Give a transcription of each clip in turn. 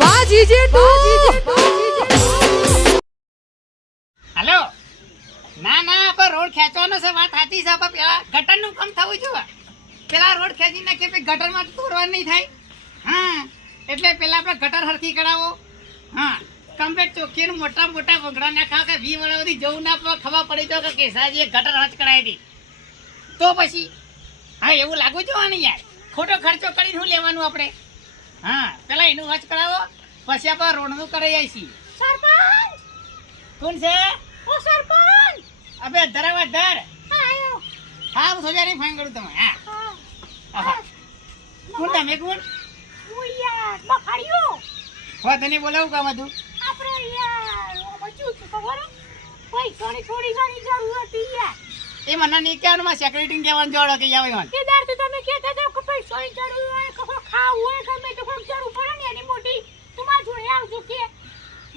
બાજી જેઠું હાલો ના ના આપણે રોડ ખેંચવાનો છે? વાત સાચી છે આપણે પેલા ગટરનું કામ થવું જોઈએ. પેલા રોડ ખેંચી નાખીએ પછી ગટરમાં તોડવાનું નહીં થાય. હા એટલે પેલા આપણે ગટર હરખી કરાવો. હા કમ્પ્લેટ ચોખ્ખી મોટા મોટા વગડા ના ખાવ કે વી વડા સુધી જવું ના પડે ખબર પડી તો કે કેસાજીએ ગટર હચ કરાવી હતી તો પછી હા એવું લાગુ જોવાનું યાર. ખોટો ખર્ચો કરીને શું લેવાનું આપણે? હા પેલા એનું વચ કરાવો પછી આપણે રોડનું કરાવી આવીશું. સરપંચ! કોણ છે? ઓ સરપંચ! અબે ધરાવા ધર. હા હું સોજાની ફાઈન કરું તમે હા. હા. કોણ તમે કોણ? હો તને બોલાવું કામ હતું? એ મને નહીં કહેવાનું મારે સેક્રેટરી કહેવાનું જોડો કે આવે મને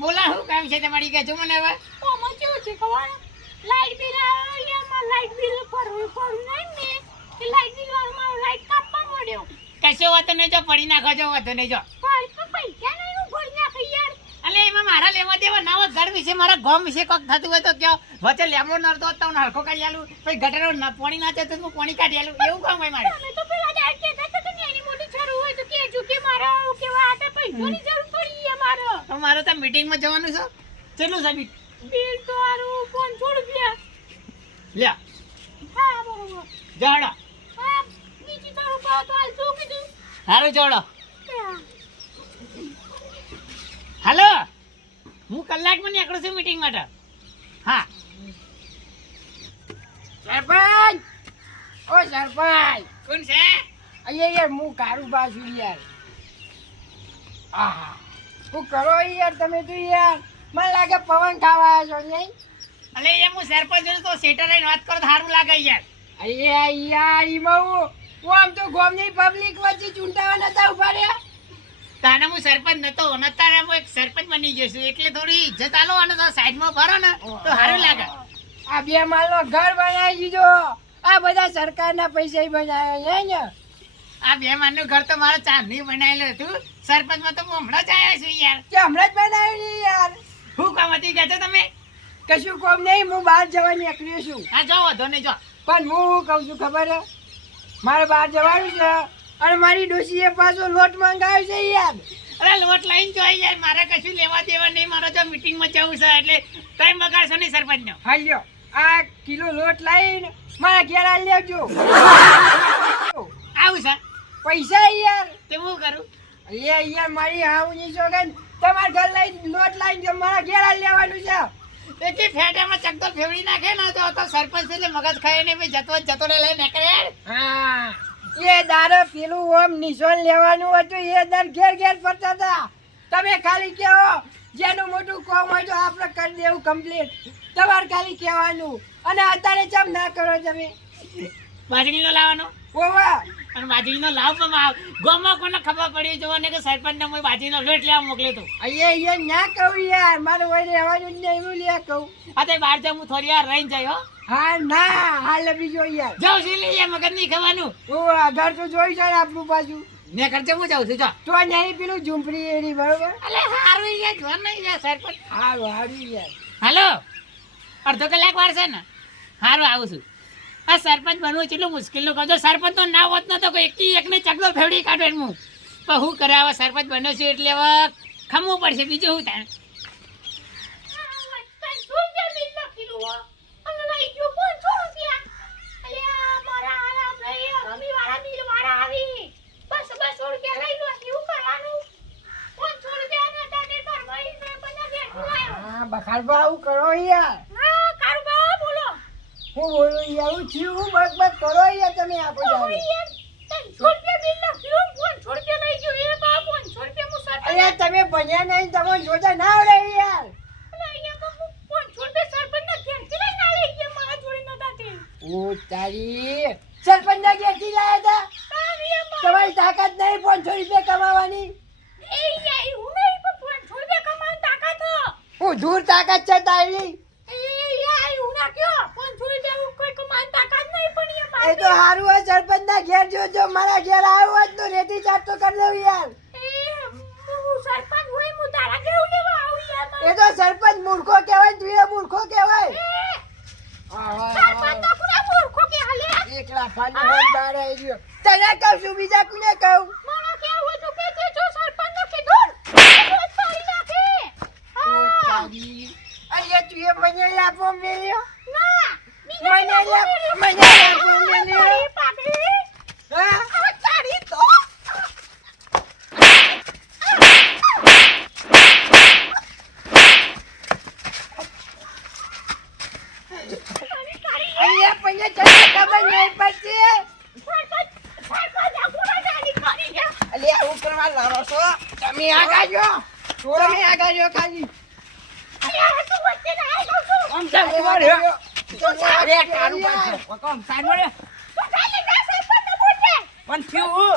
બોલા શું કામ છે તમારી કે મને હવે? લાઈટ બિલ આવ્યા લાઈટ બિલ ભરવું ભરવું નહીં ને. લાઈટ બિલ વાળો મારો લાઈટ કાપવા કશો વાતો નહીં જો પડી નાખો જો વાતો નહીં જો. પૈસા નહીં હું ભરી નાખી યાર. અલે એમાં મારા લેવા દેવા ના હોય ઘર વિશે મારા ગોમ વિશે કોક થતું હોય તો કયો. વચ્ચે લેમડો નડતો હોત તો હું કાઢી આલું. પછી ગટરો ના પાણી ના જતું હું પાણી કાઢી આલું. એવું કામ હોય મારે. તો પેલા દાડ કહેતા હતા કે નાની મોટી જરૂર હોય તો કહેજો કે ઓકે કેવા હતા પૈસાની જરૂર પડી છે મારો. તમારે મારે તો મીટિંગમાં જવાનું છે. કેટલું છે બિલ તો આરું પાંચસો રૂપિયા. લ્યા. હા બરોબર. જોડો. હા નીચે તો ભાવ તો હાલ શું કીધું? સારું જોડો. હા. હાલો. હું કલાકમાં નીકળું છું મીટિંગ માટે. હા. સરપંચ! ઓ સરપંચ! કોણ છે? અહીંયા યાર હું કારું પાછું યાર. આહા. હું કરો યાર તમે તો યાર? મને લાગે પવન ખાવા આવ્યા છો નહીં અલે એ હું સરપંચ છું તો સેટર વાત કરો સારું લાગે યાર. અહીંયા યાર એમાં હું હું આમ તો ગોમની પબ્લિક વચ્ચે ચૂંટાવા નતા ઊભા રહ્યા. તાને હું સરપંચ નતો ને અત્યારે હું એક સરપંચ બની ગયો છું. એટલે થોડી ઇજ્જત આલો અને તો સાઈડમાં ભરો ને તો સારું લાગે. આ બે માલનો ઘર બનાવી દીધો. આ બધા સરકારના પૈસા બનાવ્યા છે ને? આ બે માનનું ઘર તો મારે ચાંદની બનાવેલું હતું. સરપંચમાં તો હું હમણાં જ આવ્યો છું યાર. કે હમણાં જ બનાવ્યું છે યાર. હું કામ હતી કહેતો તમે? કશું કોમ નહીં હું બહાર જવા નીકળ્યો છું. હા જો વધો નહીં જો. પણ હું કહું છું ખબર? મારે બહાર જવાનું છે અને મારી ડોશીએ પાછો લોટ મંગાવ્યો છે યાર. અરે લોટ લાઈન જો યાર મારે કશું લેવા દેવા નહીં. મારે જો મિટિંગમાં જવું છે એટલે ટાઈમ બગાડશો નહીં સરપંચનો. હાલ્યો આ કિલો લોટ લાવીને મારા ઘેર લેજો આવું છે? પૈસા યાર. તે હું કરું? એ યાર મારી હાઉની સોગન તમારે ઘર લઈ લોટ લાવીને મારા ઘેર આ લેવાનું છે. એકે ફેટામાં ચકદો ફેવડી નાખે ને તો તો સરપંચ એટલે મગજ ખાય ને ભાઈ જતો જતો ને લઈ નીકળે હા. એ દારો પેલું ઓમ નિશાન લેવાનું હતું એ દર ઘેર ઘેર ફરતા હતા. તમે ખાલી કહો જેનું મોટું કોમ હોય તો આપણે કરી દેવું કમ્પ્લીટ તમારે ખાલી કહેવાનું. અને અત્યારે ચમ ના કરો તમે? બાજરીનો લાવવાનો? ઓવા. અને પણ આવ ગામમાં કોને ખબર પડી જોવા ને કે સરપંચને હું બાજરીનો લોટ લેવા મોકલ્યો તો? અહીંયા અહીંયા ના કહું યાર મારું વય રહેવાનું જ નહીં હું લે કહું. આ તે બહાર જાઉં હું થોડી વાર રહીને જાય હો. હા ના હાલ બીજો યાર. જાઉં છું લઈએ મગજ નહીં ખાવાનું. ઓવા ઘર તો જોઈ જાય આપણું પાછું મેં કરજે હું જાઉં છું જો. તો નહીં પેલું ઝૂંપડી એની બરોબર? અલે હારું યાર જો નહીં યાર સરપંચ. હારું હારું યાર. હાલો. અડધો કલાક વાર છે ને. હારું આવું છું. આ સરપંચ બનવું કેટલું મુશ્કેલનું કહો સરપંચ તો ના હોત નતો એકી એકને ચગલો ફેવડી કાઢો એમ હું પણ કરે હવે સરપંચ બન્યો છું એટલે હવે ખમવું પડશે બીજું હો. અને લઈ ગયો પાંચસો રૂપિયા. અલ્યા, મારા હારા ભાઈ રમીવાળા બિલવાળા આવી. બસો બસો રૂપિયા લઈ લો. શું કરવાનું? પાંચસો રૂપિયા નતા તે ઘરમાં ઈ બધા બેઠું આવ્યો. હા બખાડવા આવું કરો યાર. હું બોલું યાર હું થયું હું બક બક કરો યાર તમે આપો જાવે અરે તમે ભણ્યા નહીં તમને જોતા ના આવડે યાર. આવી. ઓ તારી સરપંચ ના લાયા હતા આવી તમારી તાકાત નહીં પાંચસો રૂપિયા કમાવાની? હું દૂર તાકાત છે તારી એ યાર, એવું ના કયો. પાંચસો રૂપિયા એવું કોઈ કમાવાની તાકાત નહીં, પણ એ મારા એ તો હારું હોય સરપંચ ના ઘેર જોજો મારા ઘેર આવ્યો હોય તો રેતી ચાટ તો કરી દઉં યાર. એ હું સરપંચ હોય હું તારા ઘેર લેવા આવું યાર એ તો સરપંચ મૂર્ખો કહેવાય તું એ મૂર્ખો કહેવાય. તને કહું છું બીજા કોને કહું. અરે તું એ મને મેલ્યો? ના મને લાભ મને હા તો અહીંયા પૈયા ખબર નહીં અલે આવું કરવા લાવો છો તમે આગા જો તમે આગા જો ખાલી. અરે આ તું વચ્ચે ના આવી છું. આમ ચાલે માર્યો અરે કારું કોમ સાઈડ તો ચાલે જા સરપંચ ને બોલજે પણ થયું?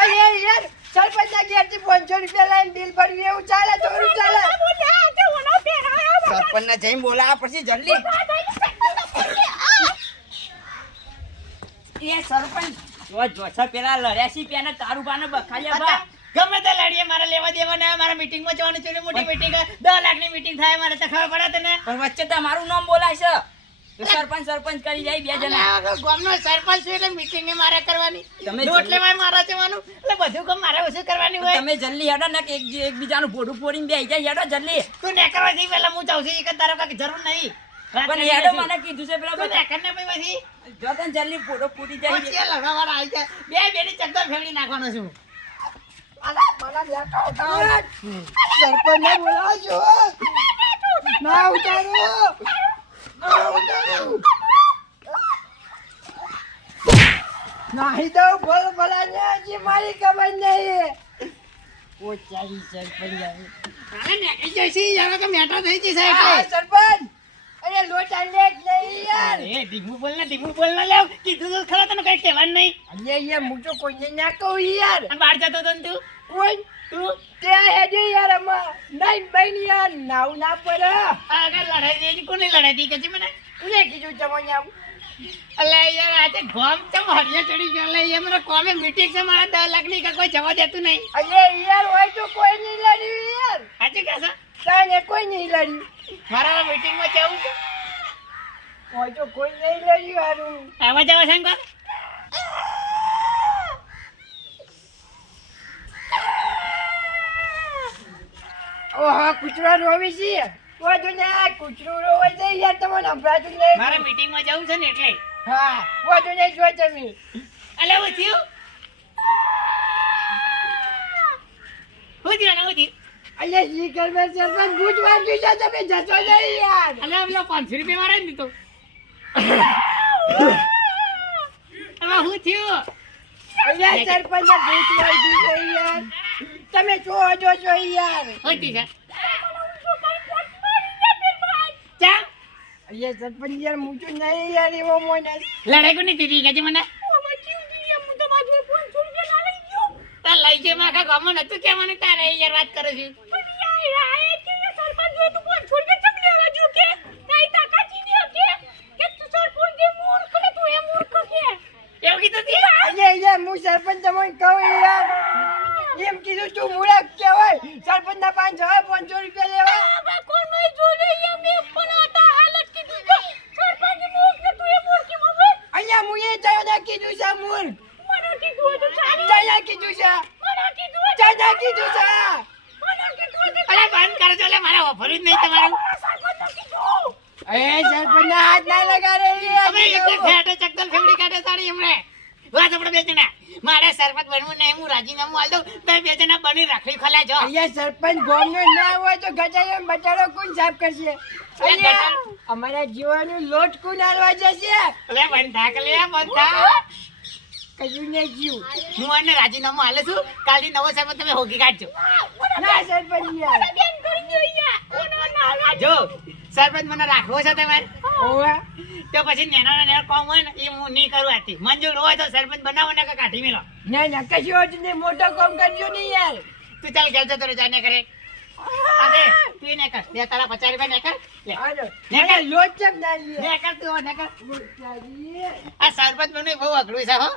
અરે યાર સરપંચ ના ઘેરથી 500 રૂપિયા લઈને બિલ ભર્યું એવું ચાલે થોડું ચાલે. બોલજે આ તે ઓનો પહેરાયો સરપંચ ને જઈને બોલાવા પછી જલ્દી. એ સરપંચ જો જોછા પેલા લડ્યા છે પેને તારું પાને બખાડ્યા બા. ગમે તે લડીએ મારે લેવા દેવાના મારા મીટિંગમાં જવાનું છે મોટી મીટિંગ દસ લાખની મીટિંગ થાય મારે તો ખબર પડે તને. પણ વચ્ચે તમારું નામ બોલાય છે. સરપંચ સરપંચ કરી જાય બે જણા. ગામનો સરપંચ છું એટલે મીટિંગની મારે કરવાની. તમે એટલે મારે જવાનું. એટલે બધું કામ મારે ઓછું કરવાની હોય. તમે જલ્દી હેડો ને એક એકબીજાનું ભોડું ફોડીને બેસી જાય હેડો જલ્દી. તું ને કરવા જઈ પહેલા હું જાઉં છું. એક તારો કાંઈ જરૂર નહીં. પણ હેડો મને કીધું છે પેલા તું બધા નેકર ને પછી પછી. જો તને જલ્દી ફોટો ફૂટી જાય. લડવાવાળા આવી જાય. બે બેની ચક્કર ફેરવી નાખવાનો છું. સરપંચ ને બોલાવજો. ના ઉતારો નાહી દઉં ભલા ને હજી મારી ખબર નહીં. ઓ ચાલી સરપંચ આવી. અરે નેકરી જઈશી યાર તો મેટા થઈ જશે સરપંચ! લોટ લે જ યાર. એ ધીમું બોલ ના ધીમું બોલ ના લેવ કીધું તો ખરા તને કઈ કહેવાનું નહીં? અલ્યા યાર હું તો કોઈને ના કહું યાર. અને બહાર જતો તો તું? કોઈ? તું? ત્યાં હેજે યાર અમા નહીં બહેન યાર નાવ ના પડે. આગળ લડાઈ દે કોને લડાઈ દી કે મને? તું કીધું તમને આવું? અલે યાર આજે ગોમ ચમ હરિયા ચડી ગયો. લે યાર મને કોમે મીટિંગ છે. મારા દસ લાખની કોઈ જવા દેતું નહીં. અરે યાર હોય તો કોઈ નહીં લડ્યું યાર. આજે કહેશો તને કોઈ નહીં લડ્યું. મારા મીટિંગમાં જવું છે? તો કોઈ નહીં લડ્યું હારું. આવા જવા છે ને ઓહો કૂતરો રોવી છે. તો આ કૂતરું રોવે છે યાર તમને સંભળાતું નહીં. મારા મીટિંગમાં જવું છે ને એટલે. હા તો નહીં જો તમે. અલે હું થયું? હું થયું હું થયું? અહીંયા જી કરવે સરપંચ છે તમે જશો નહીં યાર. અલે પેલો પાંચસો રૂપિયા મારે ને દીધો. હું થયું? અહીંયા સરપંચ ભૂત વાગ્યું છે યાર. તમે જો જો છો યાર. હું થયું છે. ચા? અહીંયા સરપંચ યાર મૂછું નહીં યાર એવો મોને લડાઈ કોની દીધી કે મને? લઈ જે માં આખા ગામમાં નતું કહેવાનું તારે યાર વાત કરો છું. એવું કીધું તી? અહીંયા યાર હું સરપંચ તમને કહું યાર. એમ કીધું તું મૂળક કેવાય સરપંચ ના પાંચ હજાર પાંચસો રૂપિયા લેવા. અહીંયા હું એ તને કીધું છે મૂર્ખ. તને કીધું છે. તને કીધું છે. અરે બંધ કરો છો લે મારા ઓફર જ નહીં તમારું. એ સરપંચ ના હાથ ના લગાડે યાર. તમે એટલે ફેટે ચક્કલ ફેવડી કાઢે સાડી એમણે બે જણા. મારે સરપંચ બનવું નહીં હું રાજીનામું આલ દઉં. તમે બે જણા બની રાખડી ખોલા જો અહીંયા સરપંચ ગામનો ના હોય તો ગજાયો ને કોણ સાફ કરશે? અમારા જીવાનું લોટ કોણ હાલવા જશે? લે બંધ. કયું ને જીવ. હું અને રાજીનામું હાલે છું કાલથી નવો સરપંચ તમે હોકી કાઢજો. ના સરપંચ યાર જો સરપંચ મને રાખવો છે તમારે? સરપંચ બનાવો કરે. તારા પચાસ રૂપિયા તું આ સરપંચ મને બહુ અઘરું છે હો.